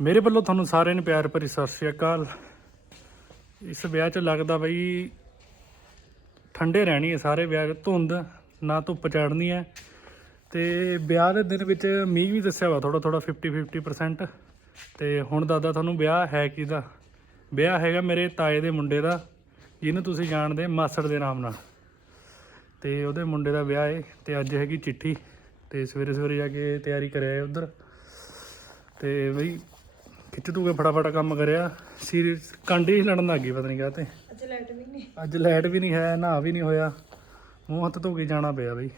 ਮੇਰੇ ਵੱਲੋਂ ਤੁਹਾਨੂੰ ਸਾਰਿਆਂ ਨੂੰ ਪਿਆਰ ਭਰੀ ਸਤਿ ਸ਼੍ਰੀ ਅਕਾਲ। ਇਸ ਵਿਆਹ 'ਚ ਲੱਗਦਾ ਬਈ ਠੰਡੇ ਰਹਿਣੀ ਹੈ ਸਾਰੇ ਵਿਆਹ ਧੁੰਦ, ਨਾ ਧੁੱਪ ਚੜਨੀ ਹੈ। ਤੇ ਵਿਆਹ ਦੇ ਦਿਨ ਵਿੱਚ ਮੀਂਹ ਵੀ ਦੱਸਿਆ ਵਾ ਥੋੜਾ ਥੋੜਾ 50 50% ਤੇ ਹੁਣ ਦਾਦਾ ਤੁਹਾਨੂੰ ਵਿਆਹ ਹੈ ਕਿਹਦਾ? ਵਿਆਹ ਹੈਗਾ ਮੇਰੇ ਤਾਏ ਦੇ ਮੁੰਡੇ ਦਾ, ਜਿਹਨੂੰ ਤੁਸੀਂ ਜਾਣਦੇ ਮਾਸੜ ਦੇ ਨਾਮ ਨਾਲ। ਤੇ ਉਹਦੇ ਮੁੰਡੇ ਦਾ ਵਿਆਹ ਏ ਤੇ ਅੱਜ ਹੈਗੀ ਚਿੱਠੀ। ਤੇ ਸਵੇਰੇ ਸਵੇਰੇ ਜਾ ਕੇ ਤਿਆਰੀ ਕਰਿਆ ਉਧਰ। ਤੇ ਬਈ ਖਿੱਚ ਕੇ ਫਟਾਫਟ ਕੰਮ ਕਰਿਆ। ਸੀਰੀਅਸ ਕਾਂਡੀ ਹੀ ਲੜਨ ਲੱਗ ਗਈ ਪਤਾ ਨਹੀਂ ਕਾਹਤੇ ਅੱਜ ਲਾਈਟ ਵੀ ਨਹੀਂ ਅੱਜ ਲਾਈਟ ਵੀ ਨਹੀਂ ਹੈ ਨਹਾ ਵੀ ਨਹੀਂ ਹੋਇਆ। ਮੂੰਹ ਹੱਥ ਧੋ ਕੇ ਜਾਣਾ ਪਿਆ ਬਈ।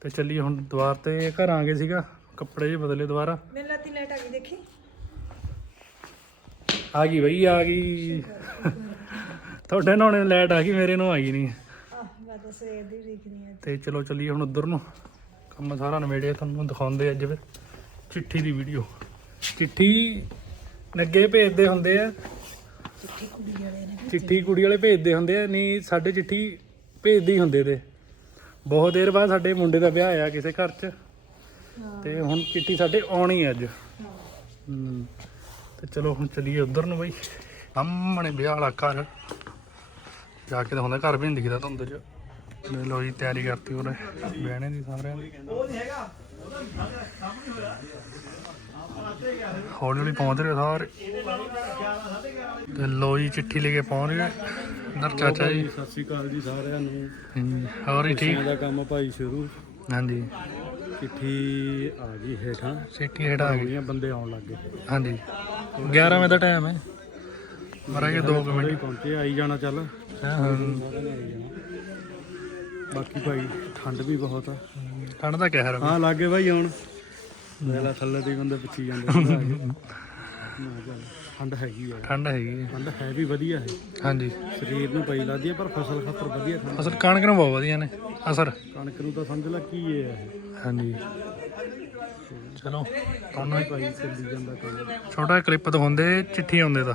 ਤੇ ਚੱਲੀਏ ਹੁਣ ਦੁਆਰ ਤੇ ਘਰ ਆ ਗਏ ਸੀਗਾ ਕੱਪੜੇ ਜਿਹੇ ਬਦਲੇ ਦੁਬਾਰਾ। ਮੈਨੂੰ ਲਾਤੀ ਲਾਈਟ ਆ ਗਈ ਦੇਖੀ। ਆ ਗਈ ਬਈ ਆ ਗਈ। ਤੁਹਾਡੇ ਨਹਾਉਣੇ ਨੂੰ ਲਾਈਟ ਆ ਗਈ ਮੇਰੇ ਨੂੰ ਆਈ ਨਹੀਂ ਆਹ ਮੈਂ ਤਾਂ ਸਵੇਰ ਦੀ ਦੇਖਦੀ ਆ ਤੇ ਚਲੋ ਚੱਲੀਏ ਹੁਣ ਉਧਰ ਨੂੰ। ਕੰਮ ਸਾਰਾ ਨਵੇੜੇ ਤੁਹਾਨੂੰ ਦਿਖਾਉਂਦੇ ਅੱਜ ਫਿਰ। ਚਿੱਠੀ ਦੀ ਵੀਡੀਓ ਚਿੱਠੀ ਨੱਗੇ ਭੇਜਦੇ ਹੁੰਦੇ ਆ। ਚਿੱਠੀ ਕੁੜੀ ਵਾਲੇ ਨੇ ਚਿੱਠੀ ਕੁੜੀ ਵਾਲੇ ਭੇਜਦੇ ਹੁੰਦੇ ਆ ਨਹੀਂ ਸਾਡੇ ਚਿੱਠੀ ਭੇਜਦੇ ਹੀ ਹੁੰਦੇ ਤੇ। ਬਹੁਤ ਦੇਰ ਬਾਅਦ ਸਾਡੇ ਮੁੰਡੇ ਦਾ ਵਿਆਹ ਆ ਕਿਸੇ ਘਰ 'ਚ। ਤੇ ਹੁਣ ਚਿੱਠੀ ਸਾਡੇ ਆਉਣੀ ਹੈ ਅੱਜ। ਹਮ, ਤੇ ਚਲੋ ਹੁਣ ਚੱਲੀਏ ਉਧਰ ਨੂੰ ਬਈ। ਸਾਹਮਣੇ ਵਿਆਹ ਵਾਲਾ ਘਰ। ਜਾ ਕੇ ਤਾਂ ਹੁੰਦਾ ਘਰ ਵੀ ਨਹੀਂ ਦਿਖਦਾ ਧੁੰਦ 'ਚ। ਲੈ ਲਓ ਜੀ ਤਿਆਰੀ ਕਰਤੀ ਉਹਨੇ। ਬਹਿਣੇ ਦੀ ਸਾਰਿਆਂ ਦੀ ਹੌਲੀ ਹੌਲੀ ਪਹੁੰਚ ਰਹੇ ਸਾਰੇ। ਤੇ ਲੋ ਜੀ ਚਿੱਠੀ ਲੈ ਕੇ ਪਹੁੰਚ ਗਏ। ਅੰਦਰ ਚਾਚਾ ਜੀ। ਸਤਿ ਸ਼੍ਰੀ ਅਕਾਲ ਜੀ ਸਾਰਿਆਂ ਨੂੰ। ਹੋਰ ਹੀ ਠੀਕ? ਦਾ ਕੰਮ ਭਾਈ ਸ਼ੁਰੂ। ਹਾਂਜੀ। ਚਿੱਠੀ ਆ ਗਈ ਹੇਠਾਂ। ਚਿੱਠੀ ਹਟਾ ਗਈ। ਹੋਈਆਂ ਬੰਦੇ ਆਉਣ ਲੱਗੇ ਹਾਂਜੀ। 11 ਵਜੇ ਦਾ ਟਾਈਮ ਹੈ। ਮਰਾਂਗੇ 2 ਥੋੜੇ ਮਿੰਟ। ਪਹੁੰਚੇ ਆਈ ਜਾਣਾ ਚੱਲ। ਹਾਂ ਬਾਕੀ ਭਾਈ ਠੰਡ ਵੀ ਬਹੁਤ ਆ। ਠੰਡ ਦਾ ਕਹਿਰ ਆ ਹਾਂ ਲੱਗੇ ਭਾਈ ਹੁਣ। ਮੇਲਾ ਥੱਲੇ ਦੇ ਬੰਦੇ ਪਿੱਛੇ ਜਾਂਦੇ ਸੀਗੇ ਆ। ਕੇ। ਮੈਂ ਕਿਹਾ ਚੱਲ ਠੰਡ ਹੈਗੀ ਆ। ਠੰਡ ਹੈਗੀ ਹੈ ਠੰਡ ਹੈ ਵੀ ਵਧੀਆ ਹੈ। ਹਾਂਜੀ। ਸਰੀਰ ਨੂੰ ਪਈ ਲੱਗਦੀ ਹੈ ਪਰ ਫਸਲ ਖਾਤਰ ਵਧੀਆ ਠੰਡ। ਅਸਲ ਕਣਕ ਨੂੰ ਬਹੁਤ ਵਧੀਆ ਨੇ ਅਸਰ। ਕਣਕ ਨੂੰ ਤਾਂ ਸਮਝ ਲੈ ਕੀ ਇਹ। ਹੈ ਹਾਂਜੀ। ਚਲੋ। ਤੁਹਾਨੂੰ ਇੱਕ ਭਾਈ ਚੱਲੀ ਜਾਂਦਾ ਕੰਮ। ਛੋਟਾ ਕਲਿੱਪ ਦਿਖਾਉਂਦੇ ਚਿੱਠੀ ਆਉਂਦੇ ਦਾ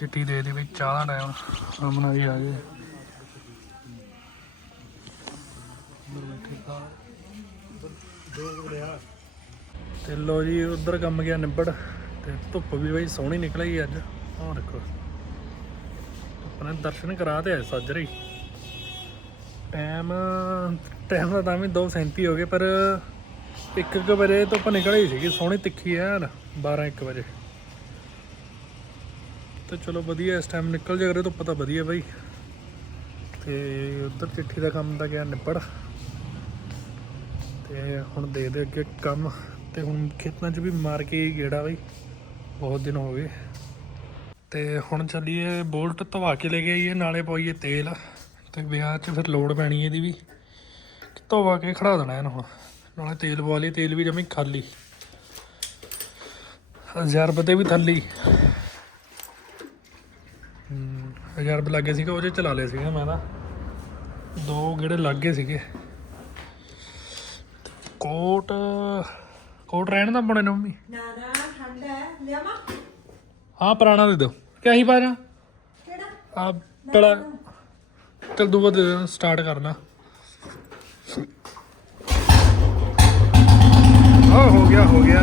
ਦੇ ਦੇ ਵਿੱਚ ਚਾਹ ਦਾ ਟਾਈਮ ਅਮਨਾ ਜੀ ਆ ਗਏ। ਤੇ ਲੋ ਜੀ, ਉਧਰ ਕੰਮ ਗਿਆ ਨਿਬੜ ਤੇ ਧੁੱਪ ਵੀ ਬਈ ਸੋਹਣੀ ਨਿਕਲੀ ਅੱਜ। ਆਹ ਦੇਖੋ। ਆਪਣੇ ਦਰਸ਼ਨ ਕਰਾ ਤੇ ਆਏ ਸਾਜਰੇ ਟਾਈਮ ਟਾਈਮ ਦਾ ਤਾਂ ਵੀ 2:37 ਹੋ ਗਏ, ਪਰ 1:00 ਵਜੇ ਧੁੱਪ ਨਿਕਲ ਹੀ ਸੀਗੀ, ਸੋਹਣੀ ਤਿੱਖੀ ਐ 12 1 ਵਜੇ। ਤੇ ਚਲੋ ਵਧੀਆ, ਇਸ ਟਾਈਮ ਨਿਕਲ ਜਾ ਕਰੇ ਧੁੱਪ ਤਾਂ ਵਧੀਆ ਬਾਈ। ਤੇ ਉਧਰ ਚਿੱਠੀ ਦਾ ਕੰਮ ਤਾਂ ਗਿਆ ਨਿਬੜ। ਤੇ ਹੁਣ ਦੇ ਦੇ ਅੱਗੇ ਕੰਮ। ਤੇ ਹੁਣ ਖੇਤਾਂ 'ਚ ਵੀ ਮਾਰ ਕੇ ਗੇੜਾ ਬਾਈ। ਬਹੁਤ ਦਿਨ ਹੋ ਗਏ। ਤੇ ਹੁਣ ਚੱਲੀਏ, ਬੋਲਟ ਧਵਾ ਕੇ ਲੈ ਕੇ ਆਈਏ, ਨਾਲੇ ਪਾਈਏ ਤੇਲ। ਤੇ ਵਿਆਹ 'ਚ ਫਿਰ ਲੋੜ ਪੈਣੀ ਇਹਦੀ ਵੀ। ਧਵਾ ਕੇ ਖੜਾ ਦੇਣਾ ਇਹਨੂੰ ਹੁਣ। ਨਾਲੇ ਤੇਲ ਪਵਾ ਲਈ ਤੇਲ ਵੀ ਜਮੀ ਖਾਲੀ। 1000 ਰੁਪਏ ਵੀ ਥੱਲੀ। ਹਮ, ਹਜ਼ਾਰ ਰੁਪਏ ਲੱਗੇ ਸੀਗੇ ਉਹ ਚਲਾ ਲਏ ਸੀਗੇ ਮੈਂ ਤਾਂ ਦੋ ਗੇੜੇ ਲੱਗ ਗਏ ਸੀਗੇ। ਕੋਟ ਕੋਟ ਰਹਿਣ ਦਾ ਬਣੇ ਨੂੰ ਮੰਮੀ ਨਾ ਨਾ ਠੰਡ ਹੈ ਲਿਆਵਾਂ ਹਾਂ ਪੁਰਾਣਾ ਦੇ ਦਿਓ। ਕਿਆ ਹੀ ਪਾਣਾ ਕਿਹੜਾ? ਆ ਪਹਿਲਾ ਚਲ ਦੂਆ ਦੇ ਸਟਾਰਟ ਕਰਨਾ। ਆ ਹੋ ਗਿਆ ਹੋ ਗਿਆ।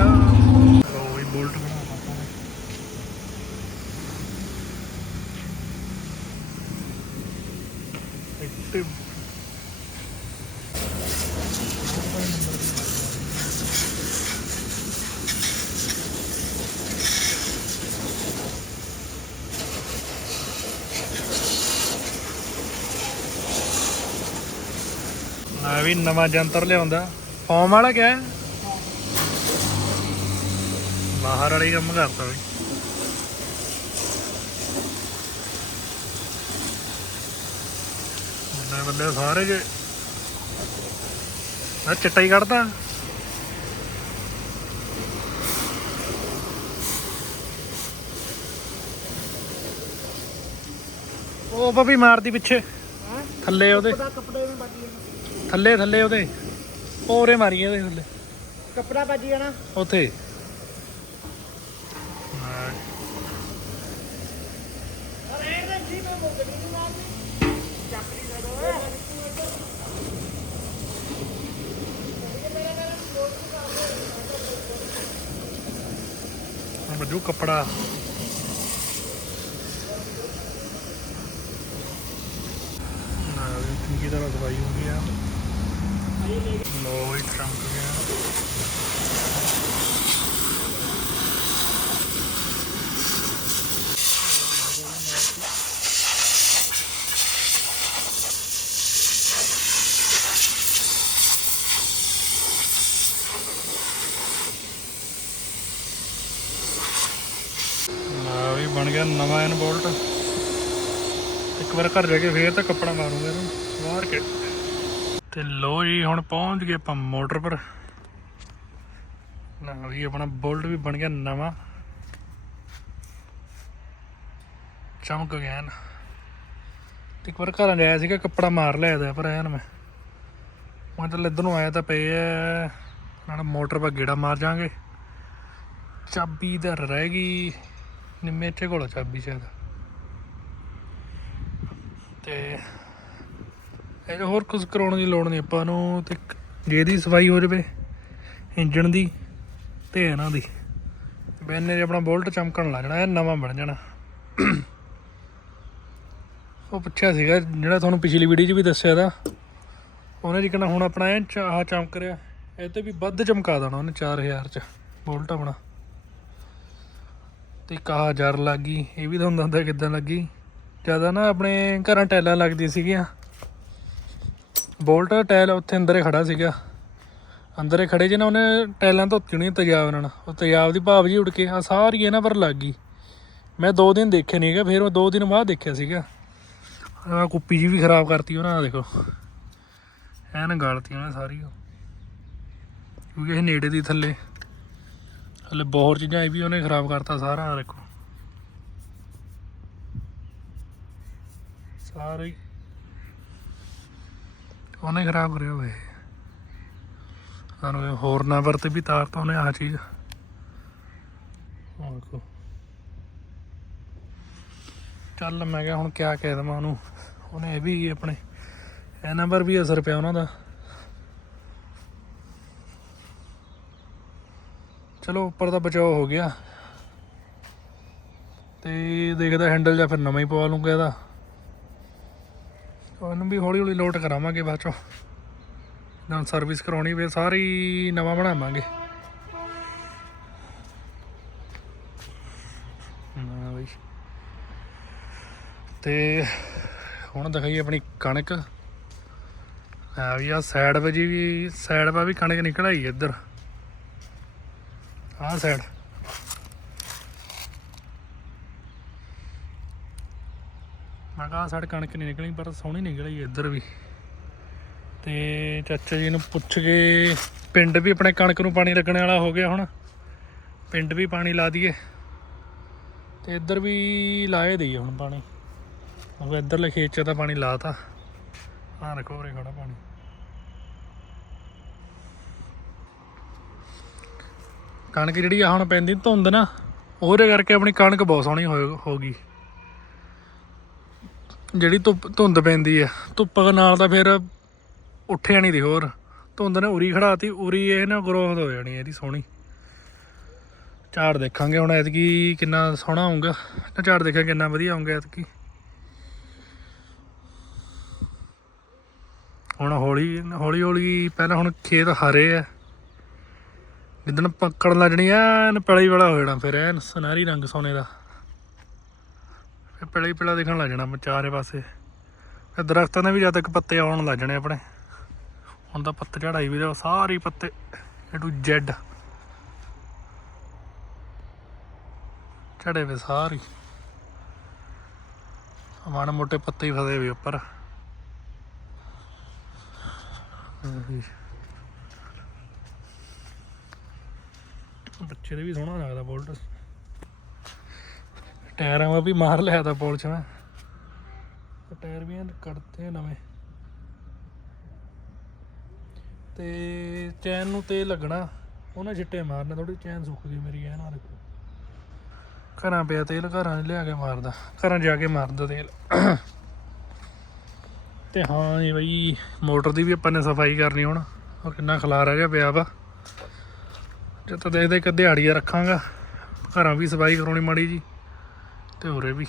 ਵੀ ਨਵਾਂ ਜੰਤਰ ਲਿਆਉਂਦਾ। ਫਾਰਮ ਵਾਲਾ ਕਿਹਾ ਬਾਹਰ ਵਾਲੀ ਕੰਮ ਕਰਦਾ ਵੀ। ਬੰਦੇ ਬੰਦੇ ਸਾਰੇ ਜੇ ਆ ਚਿੱਟਾ ਹੀ ਕੱਢਦਾ ਉਹ ਬੱਬੀ ਮਾਰਦੀ ਪਿੱਛੇ। ਥੱਲੇ ਉਹਦੇ। ਕੱਪੜੇ ਵੀ ਵੱਜੀ ਥੱਲੇ ਥੱਲੇ ਉਹਦੇ। ਪੋਰੇ ਮਾਰੀਏ ਉਹਦੇ ਥੱਲੇ। ਕੱਪੜਾ ਬਾਜੀ ਜਾਣਾ ਉੱਥੇ। ਬੱਜੂ ਕੱਪੜਾ। ਨਾ ਚੰਗੀ ਤਰ੍ਹਾਂ ਸਫ਼ਾਈ ਹੋ ਗਈ ਆ। ਲੋ ਹੀ ਚਮਕ ਗਿਆ। ਨਾ ਵੀ ਬਣ ਗਿਆ ਨਵਾਂ ਐਨ ਬੋਲਟ। ਇੱਕ ਵਾਰ ਘਰ ਜਾ ਕੇ ਫੇਰ ਤਾਂ ਕੱਪੜਾ ਮਾਰੂੰਗਾ ਇਹਨੂੰ। ਮਾਰ ਕੇ। ਤੇ ਲੋ ਜੀ, ਹੁਣ ਪਹੁੰਚ ਗਏ ਆਪਾਂ ਮੋਟਰ ਪਰ। ਨਾਲ ਵੀ ਆਪਣਾ ਬੋਲਟ ਵੀ ਬਣ ਗਿਆ ਨਵਾਂ। ਚਮਕ ਗਿਆ ਨਾ। ਇੱਕ ਵਾਰ ਘਰਾਂ ਜਾਇਆ ਸੀਗਾ, ਕੱਪੜਾ ਮਾਰ ਲਿਆ ਇਹਦਾ ਪਰ ਐਨ ਮੈਂ। ਮੈਂ ਤਾਂ ਇੱਧਰ ਨੂੰ ਆਇਆ ਤਾਂ ਪਏ ਐ। ਨਾਲ ਮੋਟਰ ਪਰ ਗੇੜਾ ਮਾਰ ਜਾਾਂਗੇ ਚਾਬੀ ਦਾ ਰਹਿ ਗਈ। ਨਿੰਮੇ ਤੇ ਕੋਲ ਚਾਬੀ ਸ਼ਾਇਦ। ਤੇ ਇਹ ਹੋਰ ਕੁਝ ਕਰਾਉਣ ਦੀ ਲੋੜ ਨਹੀਂ ਆਪਾਂ ਨੂੰ ਤੇ ਜੇ ਦੀ ਸਫ਼ਾਈ ਹੋ ਜਾਵੇ, ਇੰਜਣ ਦੀ ਤੇ ਇਹਨਾਂ ਦੀ। ਬੈਨੇ ਜੇ ਆਪਣਾ ਬੋਲਟ ਚਮਕਣ ਲੱਗ ਜਾਣਾ, ਇਹ ਨਵਾਂ ਬਣ ਜਾਣਾ। ਉਹ ਪੁੱਛਿਆ ਸੀਗਾ, ਜਿਹੜਾ ਤੁਹਾਨੂੰ ਪਿਛਲੀ ਵੀਡੀਓ 'ਚ ਵੀ ਦੱਸਿਆ ਦਾ ਉਹਨੇ ਜਿਕਣਾ ਹੁਣ ਆਪਣਾ ਇਹ ਚ- ਆਹ ਚਮਕ ਰਿਹਾ, ਇਹ ਤੇ ਵੀ ਵੱਧ ਚਮਕਾ ਦੇਣਾ ਉਹਨੇ 4000 ਚ, ਬੋਲਟ ਆਪਣਾ। ਤੇ ਕਾਹ ਆਹ ਜਰ ਲੱਗ ਗਈ, ਇਹ ਵੀ ਤੁਹਾਨੂੰ ਦੱਸਦਾ ਕਿੱਦਾਂ ਲੱਗੀ ਜ਼ਿਆਦਾ ਨਾ ਆਪਣੇ ਘਰਾਂ ਟੈਲਾਂ ਲੱਗਦੀ ਸੀਗੀਆਂ ਬੋਲਟ ਟਾਇਲ ਉੱਥੇ ਅੰਦਰੇ ਖੜਾ ਸੀਗਾ। ਅੰਦਰੇ ਖੜੇ ਜੇ ਨਾ ਉਹਨੇ ਟਾਇਲਾਂ ਧੋਤੀ ਹੋਣੀ ਤੇਜ਼ਾਬ ਨਾਲ। ਉਹ ਤੇਜ਼ਾਬ ਦੀ ਭਾਵ ਜੀ ਉੜ ਕੇ ਆ ਸਾਰੀ ਇਹਨਾਂ ਪਰ ਲੱਗ ਗਈ। ਮੈਂ ਦੋ ਦਿਨ ਦੇਖੇ ਨਹੀਂਗਾ ਫਿਰ ਉਹ ਦੋ ਦਿਨ ਬਾਅਦ ਦੇਖਿਆ ਸੀਗਾ। ਆ ਕੁੱਪੀ ਜੀ ਵੀ ਖਰਾਬ ਕਰਤੀ ਉਹਨਾਂ ਦਾ ਦੇਖੋ। ਐਨ ਗਾਲਤੀ ਉਹਨੇ ਸਾਰੀ ਉਹ ਕਿਉਂਕਿ ਇਹ ਨੇੜੇ ਦੀ ਥੱਲੇ। ਹਲੇ ਬਹੁਤ ਚੀਜ਼ਾਂ ਇਹ ਵੀ ਉਹਨੇ ਖਰਾਬ ਕਰਤਾ ਸਾਰਾ ਆਹ ਦੇਖੋ। ਸਾਰੇ ਉਹਨੇ ਖਰਾਬ ਕਰਿਆ ਹੋਇਆ ਸਾਨੂੰ ਹੋਰ ਨਾ ਵਰਤੇ ਵੀ ਤਾਰਤਾ ਉਹਨੇ ਆਹ ਚੀਜ਼। ਆਹ ਦੇਖੋ। ਚੱਲ ਮੈਂ ਕਿਹਾ ਹੁਣ ਕਿਆ ਕਹਿ ਦਵਾਂ ਉਹਨੂੰ। ਉਹਨੇ ਇਹ ਵੀ ਆਪਣੇ ਇਹਨਾਂ ਪਰ ਵੀ ਅਸਰ ਪਿਆ ਉਹਨਾਂ ਦਾ। ਚਲੋ ਉੱਪਰ ਦਾ ਬਚਾਓ ਹੋ ਗਿਆ। ਤੇ ਦੇਖਦਾ ਹੈਂਡਲ ਜਾਂ ਫਿਰ ਨਵਾਂ ਹੀ ਪਵਾ ਲੂੰਗਾ ਇਹਦਾ। ਉਹਨੂੰ ਵੀ ਹੌਲੀ ਹੌਲੀ ਲੋਟ ਕਰਾਵਾਂਗੇ ਬਾਅਦ ਚੋਂ। ਜਦੋਂ ਸਰਵਿਸ ਕਰਾਉਣੀ ਵੇ ਸਾਰੀ ਨਵਾਂ ਬਣਾਵਾਂਗੇ। ਨਾ ਬਈ। ਤੇ ਹੁਣ ਦਿਖਾਈ ਆਪਣੀ ਕਣਕ। ਆ ਵੀ ਆ ਸਾਈਡ ਵਜੀ ਵੀ ਸਾਈਡ 'ਪਾ ਵੀ ਕਣਕ ਨਿਕਲ ਆਈ ਇੱਧਰ। ਆਹ ਸਾਈਡ ਆਹ ਕਿਹਾ ਕਣਕ ਨਹੀਂ ਨਿਕਲੀ, ਪਰ ਸੋਹਣੀ ਨਿਕਲੀ ਇੱਧਰ ਵੀ। ਤੇ ਚਾਚਾ ਜੀ ਨੂੰ ਪੁੱਛ ਕੇ ਪਿੰਡ ਵੀ ਆਪਣੇ ਕਣਕ ਨੂੰ ਪਾਣੀ ਲੱਗਣ ਵਾਲਾ ਹੋ ਗਿਆ ਹੁਣ। ਪਿੰਡ ਵੀ ਪਾਣੀ ਲਾ ਦਈਏ। ਤੇ ਇੱਧਰ ਵੀ ਲਾਏ ਦਈਏ ਹੁਣ ਪਾਣੀ। ਉਹ ਇੱਧਰਲੇ ਖੇਤ 'ਚ ਤਾਂ ਪਾਣੀ ਲਾਤਾ। ਆਹ ਰੱਖੋ ਉਰੇ ਖੜਾ ਪਾਣੀ। ਕਣਕ ਜਿਹੜੀ ਆ ਹੁਣ ਪੈਂਦੀ ਧੁੰਦ ਨਾ, ਉਹਦੇ ਕਰਕੇ ਆਪਣੀ ਕਣਕ ਬਹੁਤ ਸੋਹਣੀ ਹੋ ਹੋ ਗਈ। ਜਿਹੜੀ ਧੁੱਪ ਧੁੰਦ ਪੈਂਦੀ ਆ, ਧੁੱਪ ਨਾਲ ਤਾਂ ਫਿਰ ਉੱਠਿਆ ਨਹੀਂ ਦੀ ਹੋਰ। ਧੁੰਦ ਨੇ ਉਰੀ ਖੜਾਤੀ, ਉਰੀ ਇਹ ਨਾ ਗਰੋਥ ਹੋ ਜਾਣੀ ਇਹਦੀ ਸੋਹਣੀ। ਝਾੜ ਦੇਖਾਂਗੇ ਹੁਣ ਐਤਕੀ ਕਿੰਨਾ ਸੋਹਣਾ ਆਉਂਗਾ ਨਾ ਝਾੜ ਦੇਖਾਂ ਕਿੰਨਾ ਵਧੀਆ ਆਉਂਗਾ ਐਤਕੀ। ਹੁਣ ਹੌਲੀ ਹੌਲੀ ਹੌਲੀ ਪਹਿਲਾਂ ਹੁਣ ਖੇਤ ਹਰੇ ਆ। ਜਿੱਦਣ ਪੱਕੜ ਲੱਗਣੀ ਐਨ, ਪਲੀ ਵਾਲਾ ਹੋ ਜਾਣਾ ਫਿਰ ਐਨ, ਸੁਨਹਿਰੀ ਰੰਗ ਸੋਨੇ ਦਾ। ਪਿਲਾ ਹੀ ਪਿਲਾ ਦਿਖਣ ਲੱਗ ਜਾਣਾ ਚਾਰੇ ਪਾਸੇ। ਫਿਰ ਦਰਖਤਾਂ ਦੇ ਵੀ ਜਦ ਤੱਕ ਪੱਤੇ ਆਉਣ ਲੱਗ ਜਾਣੇ ਆਪਣੇ। ਹੁਣ ਤਾਂ ਪੱਤੇ ਝੜਾਈ ਵੀ ਦੇ ਸਾਰੇ ਪੱਤੇ ਏ ਟੂ ਜ਼ੈਡ ਝੜੇ ਵੇ ਸਾਰੇ ਮਾੜੇ ਮੋਟੇ ਪੱਤੇ ਹੀ ਫਸੇ ਵੀ ਉੱਪਰ। ਬੱਚੇ ਦੇ ਵੀ ਸੋਹਣਾ ਲੱਗਦਾ ਬੋਲਟ। ਟਾਇਰਾਂ ਵਾ ਵੀ ਮਾਰ ਲਿਆ ਤਾਂ ਪੋਲ ਚ ਮੈਂ ਟਾਇਰ ਵੀ ਐਨ ਕੱਢਤੇ ਨਵੇਂ। ਤੇ ਚੈਨ ਨੂੰ ਤੇਲ ਲੱਗਣਾ, ਉਹਨਾਂ ਛਿੱਟੇ ਮਾਰਨੇ ਥੋੜੀ ਚੈਨ ਸੁੱਕ ਗਈ ਮੇਰੀ ਐ ਨਾਲ ਘਰਾਂ ਪਿਆ ਤੇਲ, ਘਰਾਂ ਲਿਆ ਕੇ ਮਾਰਦਾ, ਘਰਾਂ ਜਾ ਕੇ ਮਾਰਦਾ ਤੇਲ। ਤੇ ਹਾਂ ਜੀ ਬਈ, ਮੋਟਰ ਦੀ ਵੀ ਆਪਾਂ ਨੇ ਸਫ਼ਾਈ ਕਰਨੀ ਹੁਣ। ਉਹ ਕਿੰਨਾ ਖਲਾਰਾ ਜਿਹਾ ਪਿਆ ਵਾ। ਜਦ ਤਾਂ ਦੇਖਦੇ ਇੱਕ ਦਿਹਾੜੀਆ ਰੱਖਾਂਗਾ। ਘਰਾਂ ਵੀ ਸਫ਼ਾਈ ਕਰਾਉਣੀ ਮਾੜੀ ਜੀ। ਤੇ ਉਰੇ ਵੀ।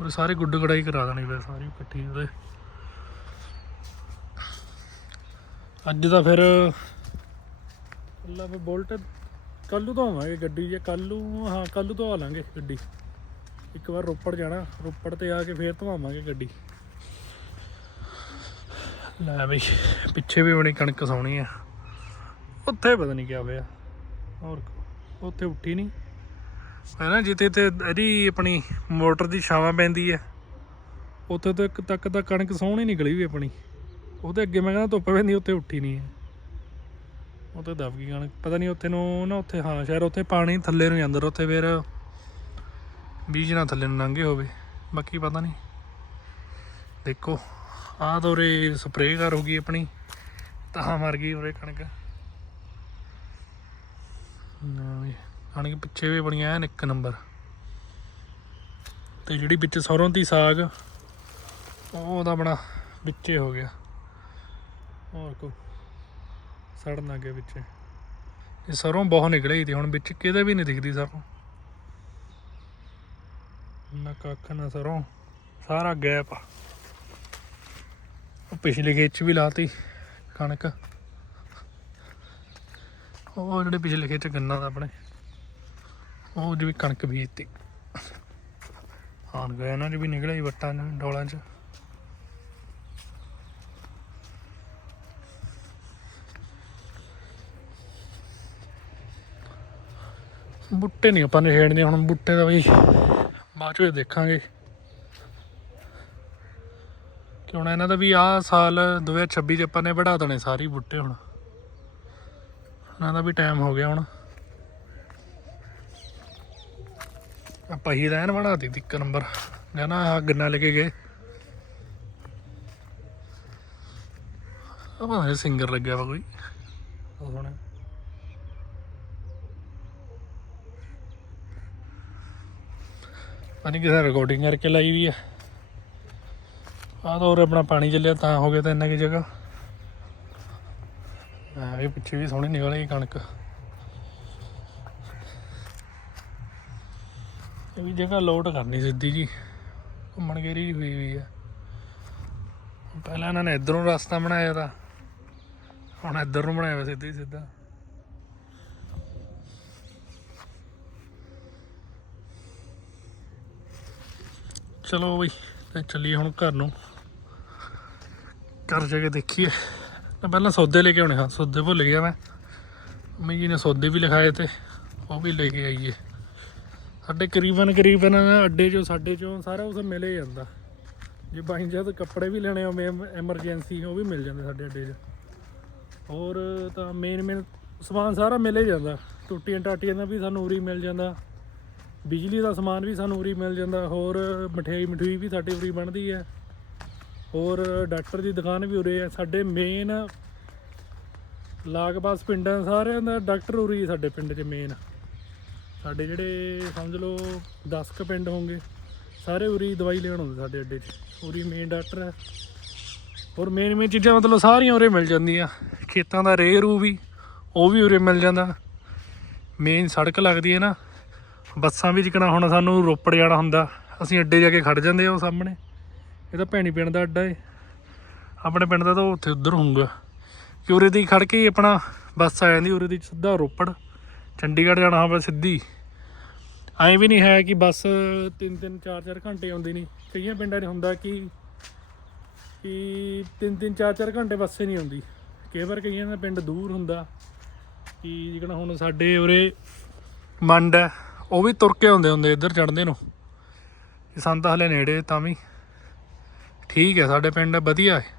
ਉਰੇ ਸਾਰੇ ਗੁੱਡ ਗੜਾਈ ਕਰਾ ਦੇਣੀ ਫਿਰ ਸਾਰੀ ਇਕੱਠੀ ਉਹਦੇ। ਅੱਜ ਦਾ ਫਿਰ ਅੱਲਾ ਫਿਰ ਬੋਲਟ ਕੱਲੂ ਨੂੰ ਧੋਵਾਂਗੇ ਗੱਡੀ ਜੇ ਕੱਲੂ ਹਾਂ ਕੱਲੂ ਨੂੰ ਧਵਾ ਲਾਂਗੇ ਗੱਡੀ। ਇੱਕ ਵਾਰ ਰੋਪੜ ਜਾਣਾ, ਰੋਪੜ ਤੇ ਆ ਕੇ ਫੇਰ ਧਵਾਵਾਂਗੇ ਗੱਡੀ। ਲੈ ਬਈ, ਪਿੱਛੇ ਵੀ ਬਣੀ ਕਣਕ ਸੌਣੀ ਆ। ਉੱਥੇ ਪਤਾ ਨਹੀਂ ਕਿਆ ਹੋਇਆ। ਹੋਰ ਉੱਥੇ ਉੱਠੀ ਨਹੀਂ ਹੈ ਨਾ ਜਿੱਥੇ ਤੇ ਇਹਦੀ ਆਪਣੀ ਮੋਟਰ ਦੀ ਛਾਵਾਂ ਪੈਂਦੀ ਹੈ ਉੱਥੇ ਤੱਕ ਤੱਕ ਤਾਂ ਕਣਕ ਸੋਹਣੀ ਨਿਕਲੀ ਵੀ ਆਪਣੀ। ਉਹਦੇ ਅੱਗੇ ਮੈਂ ਕਹਿੰਦਾ ਧੁੱਪ ਪੈਂਦੀ, ਉੱਥੇ ਉੱਠੀ ਨਹੀਂ ਹੈ। ਉੱਥੇ ਦਬ ਗਈ ਕਣਕ, ਪਤਾ ਨਹੀਂ ਉੱਥੇ ਨੂੰ ਨਾ ਉੱਥੇ, ਹਾਂ, ਸ਼ਾਇਦ ਉੱਥੇ ਪਾਣੀ ਥੱਲੇ ਨੂੰ ਜਾਂਦਾ, ਉੱਥੇ ਫਿਰ ਬੀਜ ਨਾ ਥੱਲੇ ਨੂੰ ਲੰਘੇ ਹੋਵੇ, ਬਾਕੀ ਪਤਾ ਨਹੀਂ। ਦੇਖੋ, ਆਹ ਤਾਂ ਉਰੇ ਸਪਰੇਅ ਕਰ ਹੋ ਗਈ ਆਪਣੀ, ਤਾਂ ਮਰ ਗਈ ਉਰੇ ਕਣਕ। ਨਾ ਵੀ। ਕਣਕ ਪਿੱਛੇ ਵੀ ਬਣੀਆਂ ਐਨ ਇੱਕ ਨੰਬਰ। ਤੇ ਜਿਹੜੀ ਵਿੱਚ ਸਰੋਂ ਦੀ ਸਾਗ, ਉਹ ਉਹਦਾ ਬਣਾ ਵਿੱਚੇ ਹੋ ਗਿਆ। ਹੋਰ ਕੋ, ਸੜਨ ਲੱਗ ਗਿਆ ਵਿੱਚੇ। ਇਹ ਸਰੋਂ ਬਹੁਤ ਨਿਕਲੀ ਤੇ ਹੁਣ ਵਿੱਚ ਕਿਤੇ ਵੀ ਨਹੀਂ ਦਿਖਦੀ ਸਰੋਂ ਨਾ ਕੱਖ, ਨਾ ਸਰੋਂ ਸਾਰਾ ਗੈਪ ਆ। ਉਹ ਪਿਛਲੇ ਖੇਤ 'ਚ ਵੀ ਲਾਤੀ ਕਣਕ। ਉਹ ਜਿਹੜੇ ਪਿਛਲੇ ਖੇਤ 'ਚ ਗੰਨਾ ਦਾ ਆਪਣੇ। ਉਹ ਜਿਵੇਂ ਕਣਕ ਬੀਜਤੀ। ਆਣ ਗਏ ਇਹਨਾਂ 'ਚ ਵੀ ਨਿਕਲੇ ਵੱਟਾਂ 'ਚ, ਡੋਲਾਂ 'ਚ। ਬੁੱਟੇ ਨਹੀਂ ਆਪਾਂ ਨੇ ਛੇੜਨੇ ਹੁਣ ਬੁੱਟੇ ਦਾ ਵੀ ਬਾਅਦ ਚੋਂ ਦੇਖਾਂਗੇ। ਕਿ ਹੁਣ ਇਹਨਾਂ ਦਾ ਵੀ ਆਹ ਸਾਲ 2026 ਚ ਆਪਾਂ ਨੇ ਵਧਾ ਦੇਣੇ ਸਾਰੇ ਬੁੱਟੇ ਹੁਣ। ਇਹਨਾਂ ਦਾ ਵੀ ਟਾਈਮ ਹੋ ਗਿਆ ਹੁਣ। ਆਪਾਂ ਹੀ ਰਹਿਣ ਬਣਾ ਦਿੱਤੀ ਇੱਕ ਨੰਬਰ। ਨਾ ਆਹ ਗੰਨਾ ਲੈ ਕੇ ਗਏ। ਆਪਾਂ ਸਿੰਗਰ ਲੱਗਿਆ ਵਾ ਕੋਈ। ਉਹ ਸੁਣਿਆ ਪਾਣੀ ਕਿਸੇ ਰਿਕਾਰਡਿੰਗ ਕਰਕੇ ਲਾਈ ਵੀ ਆ। ਆਹ ਤਾਂ ਹੋਰ ਆਪਣਾ ਪਾਣੀ ਚੱਲਿਆ, ਤਾਂ ਹੋ ਗਿਆ ਤਾਂ ਇੰਨਾ ਕੀ ਜਗ੍ਹਾ। ਆ ਵੀ ਪਿੱਛੇ ਵੀ ਸੋਹਣੀ ਨਿਕਲ ਗਈ ਕਣਕ। ਇਹ ਵੀ ਜਗ੍ਹਾ ਲੋਡ ਕਰਨੀ ਸਿੱਧੀ ਜੀ। ਘੁੰਮਣ ਗੇਰੀ ਹੋਈ ਹੋਈ ਆ। ਪਹਿਲਾਂ ਇਹਨਾਂ ਨੇ ਇਧਰੋਂ ਰਸਤਾ ਬਣਾਇਆ ਤਾਂ, ਹੁਣ ਇੱਧਰ ਨੂੰ ਬਣਾਇਆ ਹੋਇਆ ਸਿੱਧੀ ਸਿੱਧਾ। ਚਲੋ ਬਈ, ਤੇ ਚੱਲੀਏ ਹੁਣ ਘਰ ਨੂੰ। ਘਰ ਜਾ ਕੇ ਦੇਖੀਏ। ਤਾਂ ਪਹਿਲਾਂ ਸੌਦੇ ਲੈ ਕੇ ਆਉਣੇ ਹਾਂ। ਸੌਦੇ ਭੁੱਲ ਗਿਆ ਮੈਂ। ਮੰਮੀ ਜੀ ਨੇ ਸੌਦੇ ਵੀ ਲਿਖਾਏ ਤੇ, ਉਹ ਵੀ ਲੈ ਕੇ ਆਈਏ। ਸਾਡੇ ਕਰੀਬਨ ਕਰੀਬਨ ਅੱਡੇ ਚੋਂ, ਸਾਡੇ ਚੋਂ ਸਾਰਾ ਕੁਛ ਮਿਲ ਹੀ ਜਾਂਦਾ। ਜੇ ਬਾਈ ਜਦ ਕੱਪੜੇ ਵੀ ਲੈਣੇ ਹੋਵੇ ਐਮਰਜੈਂਸੀ ਉਹ ਵੀ ਮਿਲ ਜਾਂਦੇ ਸਾਡੇ ਅੱਡੇ 'ਚ। ਹੋਰ ਤਾਂ ਮੇਨ ਮੇਨ ਸਮਾਨ ਸਾਰਾ ਮਿਲ ਹੀ ਜਾਂਦਾ। ਟੁੱਟੀਆਂ ਟਾਟੀਆਂ ਦਾ ਵੀ ਸਾਨੂੰ ਉਰੀ ਮਿਲ ਜਾਂਦਾ। ਬਿਜਲੀ ਦਾ ਸਮਾਨ ਵੀ ਸਾਨੂੰ ਉਰੀ ਮਿਲ ਜਾਂਦਾ। ਹੋਰ ਮਠਿਆਈ ਮਠੂਈ ਵੀ ਸਾਡੇ ਉਰੀ ਬਣਦੀ ਹੈ। ਹੋਰ ਡਾਕਟਰ ਦੀ ਦੁਕਾਨ ਵੀ ਉਰੇ ਹੈ। ਸਾਡੇ ਮੇਨ ਲਾਗਪਾਸ ਪਿੰਡਾਂ ਸਾਰਿਆਂ ਦਾ ਡਾਕਟਰ ਉਰੀ ਸਾਡੇ ਪਿੰਡ 'ਚ ਮੇਨ ਸਾਡੇ ਜਿਹੜੇ ਸਮਝ ਲਓ 10 ਕ ਪਿੰਡ ਹੋਣਗੇ, ਸਾਰੇ ਉਰੀ ਦਵਾਈ ਲੈਣ ਆਉਂਦੇ ਸਾਡੇ ਅੱਡੇ 'ਚ। ਉਰੀ ਮੇਨ ਡਾਕਟਰ ਹੈ। ਔਰ ਮੇਨ ਮੇਨ ਚੀਜ਼ਾਂ ਮਤਲਬ ਸਾਰੀਆਂ ਉਰੇ ਮਿਲ ਜਾਂਦੀਆਂ। ਖੇਤਾਂ ਦਾ ਰੇਹ ਰੂ ਵੀ, ਉਹ ਵੀ ਉਰੇ ਮਿਲ ਜਾਂਦਾ। ਮੇਨ ਸੜਕ ਲੱਗਦੀ ਹੈ ਨਾ, ਬੱਸਾਂ ਵੀ ਜਿਕਣਾ ਹੁਣ ਸਾਨੂੰ ਰੋਪੜ ਜਾਣਾ ਹੁੰਦਾ, ਅਸੀਂ ਅੱਡੇ ਜਾ ਕੇ ਖੜ ਜਾਂਦੇ ਆ ਉਹ ਸਾਹਮਣੇ। ਇਹ ਤਾਂ ਭੈਣੀ ਪਿੰਡ ਦਾ ਅੱਡਾ ਏ। ਆਪਣੇ ਪਿੰਡ ਦਾ ਤਾਂ ਉੱਥੇ ਉੱਧਰ ਹੋਊਗਾ। ਕਿ ਉਰੇ ਦੀ ਖੜ ਕੇ ਹੀ ਆਪਣਾ ਬੱਸ ਆ ਜਾਂਦੀ, ਉਰੇ ਦੀ ਸਿੱਧਾ ਰੋਪੜ। ਚੰਡੀਗੜ੍ਹ ਜਾਣਾ ਹੋਵੇ ਸਿੱਧੀ। ਐਂ ਵੀ ਨਹੀਂ ਹੈ ਕਿ ਬੱਸ 3-3 4-4 ਘੰਟੇ ਆਉਂਦੀ ਨਹੀਂ ਕਈਆਂ ਪਿੰਡਾਂ 'ਚ ਹੁੰਦਾ ਕਿ ਕਿ 3-3 4-4 ਘੰਟੇ ਬੱਸੇ ਨਹੀਂ ਆਉਂਦੀ। ਕਈ ਵਾਰ ਕਈਆਂ ਦਾ ਪਿੰਡ ਦੂਰ ਹੁੰਦਾ ਕਿ ਜਿਕਣਾ ਹੁਣ ਸਾਡੇ ਉਰੇ ਮੰਡ ਹੈ, ਉਹ ਵੀ ਤੁਰ ਕੇ ਆਉਂਦੇ ਹੁੰਦੇ ਇੱਧਰ ਚੜ੍ਹਦੇ ਨੂੰ। ਸੰਤ ਸਾਨੂੰ ਹਲੇ ਨੇੜੇ ਤਾਂ ਵੀ। ਠੀਕ ਹੈ, ਸਾਡੇ ਪਿੰਡ ਵਧੀਆ ਹੈ।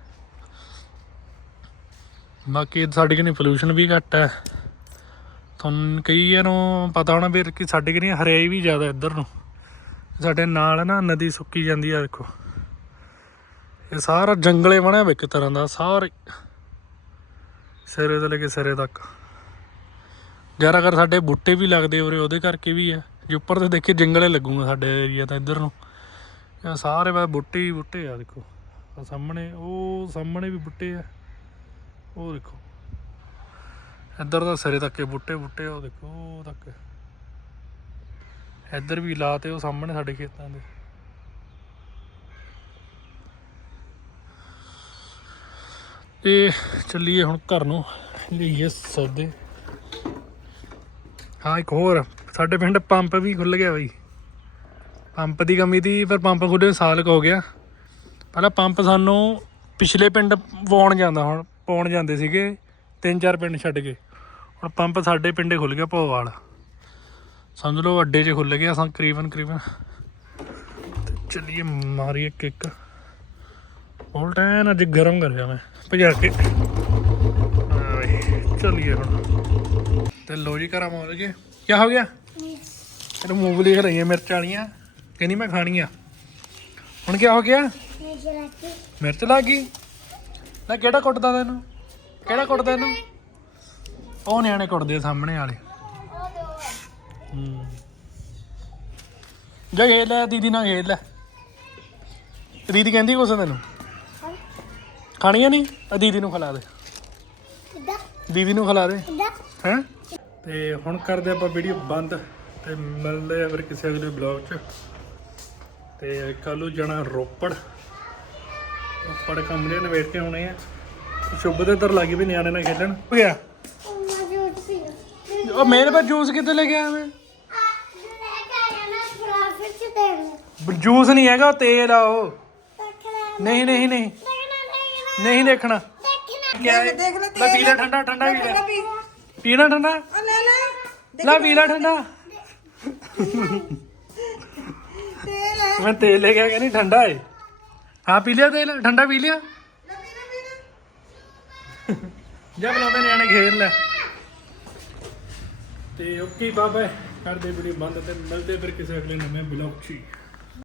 ਬਾਕੀ ਸਾਡੇ ਕਿਨੇ ਪੋਲੂਸ਼ਨ ਵੀ ਘੱਟ ਹੈ। ਤੁਹਾਨੂੰ ਕਈਆਂ ਨੂੰ ਪਤਾ ਹੋਣਾ ਵੀ ਕਿ ਸਾਡੇ ਕਿਨੇ ਹਰਿਆਈ ਵੀ ਜ਼ਿਆਦਾ ਇੱਧਰ ਨੂੰ। ਸਾਡੇ ਨਾਲ ਨਾ ਨਦੀ ਸੁੱਕੀ ਜਾਂਦੀ ਆ ਦੇਖੋ। ਇਹ ਸਾਰਾ ਜੰਗਲੇ ਬਣਿਆ ਵਾ ਇੱਕ ਤਰ੍ਹਾਂ ਦਾ, ਸਾਰੇ। ਸਿਰੇ ਤੋਂ ਲੈ ਕੇ ਸਿਰੇ ਤੱਕ। ਜ਼ਿਆਦਾ ਅਗਰ ਸਾਡੇ ਬੂਟੇ ਵੀ ਲੱਗਦੇ ਉਰੇ, ਉਹਦੇ ਕਰਕੇ ਵੀ ਆ ਜੇ ਉੱਪਰ ਤੇ ਦੇਖੇ ਜੰਗਲੇ ਲੱਗੂਗਾ ਸਾਡੇ ਏਰੀਆ ਤਾਂ ਇੱਧਰ ਨੂੰ। ਇਹ ਸਾਰੇ ਬਸ ਬੂਟੇ ਹੀ ਬੂਟੇ ਆ ਦੇਖੋ। ਆਹ ਸਾਹਮਣੇ, ਉਹ ਸਾਹਮਣੇ ਵੀ ਬੂਟੇ ਆ। ਉਹ ਦੇਖੋ। ਇੱਧਰ ਤਾਂ ਸਿਰੇ ਤੱਕ ਹੀ ਬੂਟੇ ਬੂਟੇ ਉਹ ਦੇਖੋ ਉਹ ਤੱਕ। ਇੱਧਰ ਵੀ ਲਾਤੇ ਉਹ ਸਾਹਮਣੇ ਸਾਡੇ ਖੇਤਾਂ ਦੇ। ਤੇ ਚੱਲੀਏ ਹੁਣ ਘਰ ਨੂੰ, ਲਈਏ ਸੌਦੇ। ਹਾਂ, ਇੱਕ ਹੋਰ, ਸਾਡੇ ਪਿੰਡ ਪੰਪ ਵੀ ਖੁੱਲ ਗਿਆ ਬਈ। ਪੰਪ ਦੀ ਕਮੀ ਦੀ ਪਰ ਪੰਪ ਖੁੱਲੇ ਸਾਲ ਕੁ ਹੋ ਗਿਆ। ਪਹਿਲਾਂ ਪੰਪ ਸਾਨੂੰ ਪਿਛਲੇ ਪਿੰਡ ਪਾਉਣ ਜਾਂਦਾ ਹੁਣ ਪਾਉਣ ਜਾਂਦੇ ਸੀਗੇ, ਤਿੰਨ ਚਾਰ ਪਿੰਡ ਛੱਡ ਕੇ। ਹੁਣ ਪੰਪ ਸਾਡੇ ਪਿੰਡੇ ਖੁੱਲ ਗਿਆ ਭੋਵਾਲ। ਸਮਝ ਲਓ ਅੱਡੇ 'ਚ ਖੁੱਲ ਗਿਆ ਸਾਂ ਕਰੀਬਨ ਕਰੀਬਨ। ਤੇ ਚੱਲੀਏ ਮਾਰੀਏ ਕਿੱਕ। ਉਲਟਾ ਐਨ ਅੱਜ ਗਰਮ ਕਰ ਗਿਆ ਮੈਂ ਭਜਾ ਕੇ। ਚੱਲੀਏ ਹੁਣ। ਤੇ ਲੋ ਜੀ ਘਰਾਂ ਮੋਲ ਕੇ ਕੀ ਹੋ ਗਿਆ? ਇਹਨੂੰ ਮੂੰਗਲੀ ਲਿਖ ਰਹੀਆਂ ਮਿਰਚ ਵਾਲੀਆਂ। ਕਹਿੰਦੀ ਮੈਂ ਖਾਣੀ ਆ ਹੁਣ ਕੀ ਹੋ ਗਿਆ? ਮਿਰਚ ਲੱਗ ਗਈ? ਨਾ ਕਿਹੜਾ ਕੁੱਟਦਾ ਤੈਨੂੰ? ਕਿਹੜਾ ਕੁੱਟਦਾ ਇਹਨੂੰ? ਉਹ ਨਿਆਣੇ ਕੁੱਟਦੇ ਆ ਸਾਹਮਣੇ ਵਾਲੇ। ਹੂੰ। ਜਾ ਖੇਲ ਲੈ, ਦੀਦੀ ਨਾਲ ਖੇਡ ਲੈ। ਦੀਦੀ ਕਹਿੰਦੀ ਕੁਛ ਤੈਨੂੰ? ਖਾਣੀਆਂ ਨਹੀਂ? ਆ ਦੀਦੀ ਨੂੰ ਖਿਲਾ ਦੇ। ਦੀਦੀ ਨੂੰ ਖਿਲਾ ਦੇ। ਹੈਂ? ਤੇ ਹੁਣ ਕਰਦੇ ਆਪਾਂ ਵੀਡੀਓ ਬੰਦ ਤੇ ਮਿਲਦੇ ਆ ਫਿਰ ਕਿਸੇ ਅਗਲੇ ਬਲੌਗ 'ਚ। ਤੇ ਕੱਲੂ ਜਾਣਾ ਰੋਪੜ। ਰੋਪੜ ਕਮਰੇ ਨਵੇੜ ਕੇ ਆਉਣੇ ਆ। ਸ਼ੁਭ ਦੇ ਦਰ ਲੱਗੀ ਵੀ ਨਿਆਣੇ ਨਾਲ ਖੇਡਣ। ਹੋ ਗਿਆ? ਉਹ ਮੇਰੇ ਪਾ ਜੂਸ ਕਿੱਥੇ ਲੈ ਕੇ ਆਇਆ ਮੈਂ? ਜੂਸ ਨਹੀਂ ਹੈਗਾ ਉਹ ਤੇਲ ਆ ਉਹ। ਨਹੀਂ ਨਹੀਂ ਨਹੀਂ। ਨਹੀਂ ਦੇਖਣਾ। ਕਿਆ ਹੈ ਦੇਖ ਲੈ ਲੈ ਪੀ ਲੈ ਠੰਡਾ ਠੰਡਾ ਪੀ ਲੈ। ਪੀਣਾ ਠੰਡਾ? ਲੈ ਲੈ। ਲੈ ਪੀ ਲੈ ਠੰਡਾ। ਤੇਲ ਹੈ। ਮੈਂ ਤੇਲ ਲੈ ਕੇ ਕਹਿੰਦੀ ਠੰਡਾ ਏ। ਹਾਂ ਪੀ ਲਿਆ ਤੇਲ ਠੰਡਾ ਪੀ ਲਿਆ। ਜਾ ਬਲਾਉਂਦੇ ਨਿਆਣੇ ਖੇਡ ਲੈ। ਤੇ ਓਕੇ ਬਾਬਾ ਕਰਦੇ ਵੀਡੀਓ ਬੰਦ ਤੇ ਮਿਲਦੇ ਫਿਰ ਕਿਸੇ ਅਗਲੇ ਨਵੇਂ ਬਲੌਗ 'ਚ।